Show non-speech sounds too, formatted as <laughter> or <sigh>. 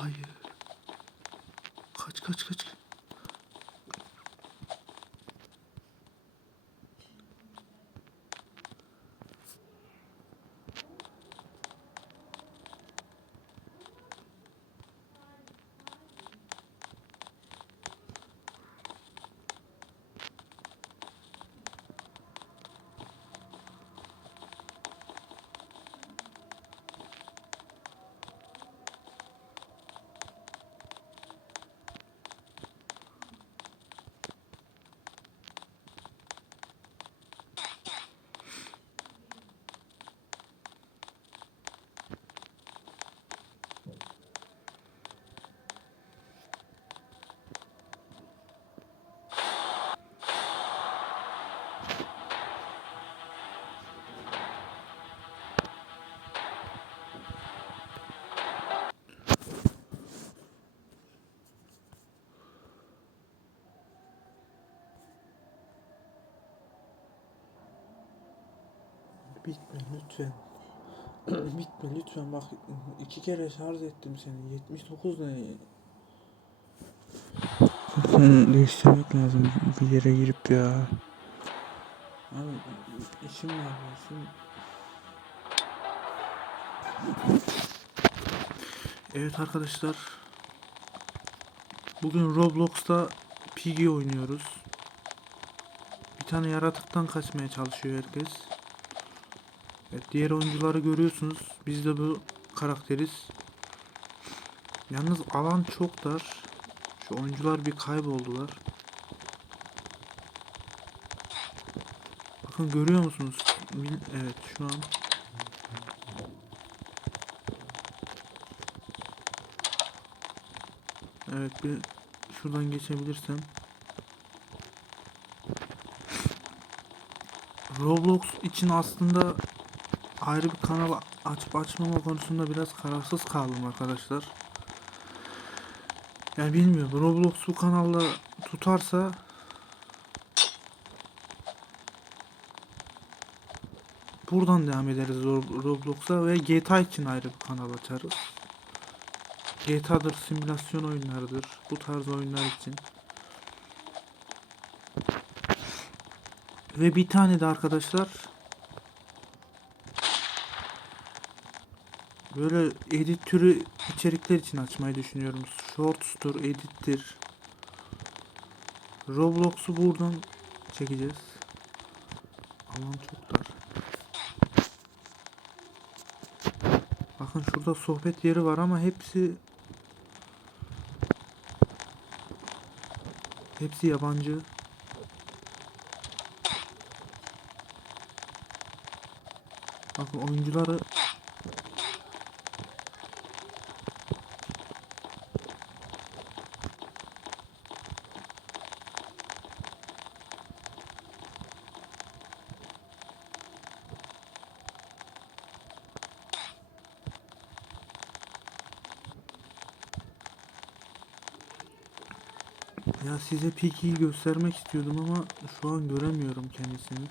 Hayır. Kaç kaç kaç. Bitme lütfen. <clears throat> Bitme lütfen bak iki kere şarj ettim seni. 79 ne? Bakın değiştirmek lazım bir yere girip ya. Abi işim var işim. Evet arkadaşlar. Bugün Roblox'ta Piggy oynuyoruz. Bir tane yaratıktan kaçmaya çalışıyor herkes. Evet, diğer oyuncuları görüyorsunuz. Biz de bu karakteriz. Yalnız alan çok dar. Şu oyuncular bir kayboldular. Bakın görüyor musunuz? Evet şu an. Evet bir şuradan geçebilirsem. Roblox için aslında ayrı bir kanal açıp açmama konusunda biraz kararsız kaldım arkadaşlar. Yani bilmiyorum Roblox bu kanalda tutarsa buradan devam ederiz Ro- Roblox'a ve GTA için ayrı bir kanal açarız. GTA'dır, simülasyon oyunlarıdır. Bu tarz oyunlar için. Ve bir tane de arkadaşlar böyle edit türü içerikler için açmayı düşünüyorum. Shorts'tur, edit'tir. Roblox'u buradan çekeceğiz. Alan çok dar. Bakın şurada sohbet yeri var ama hepsi hepsi yabancı. Bakın oyuncuları Ya size Piggy'yi göstermek istiyordum ama şu an göremiyorum kendisini.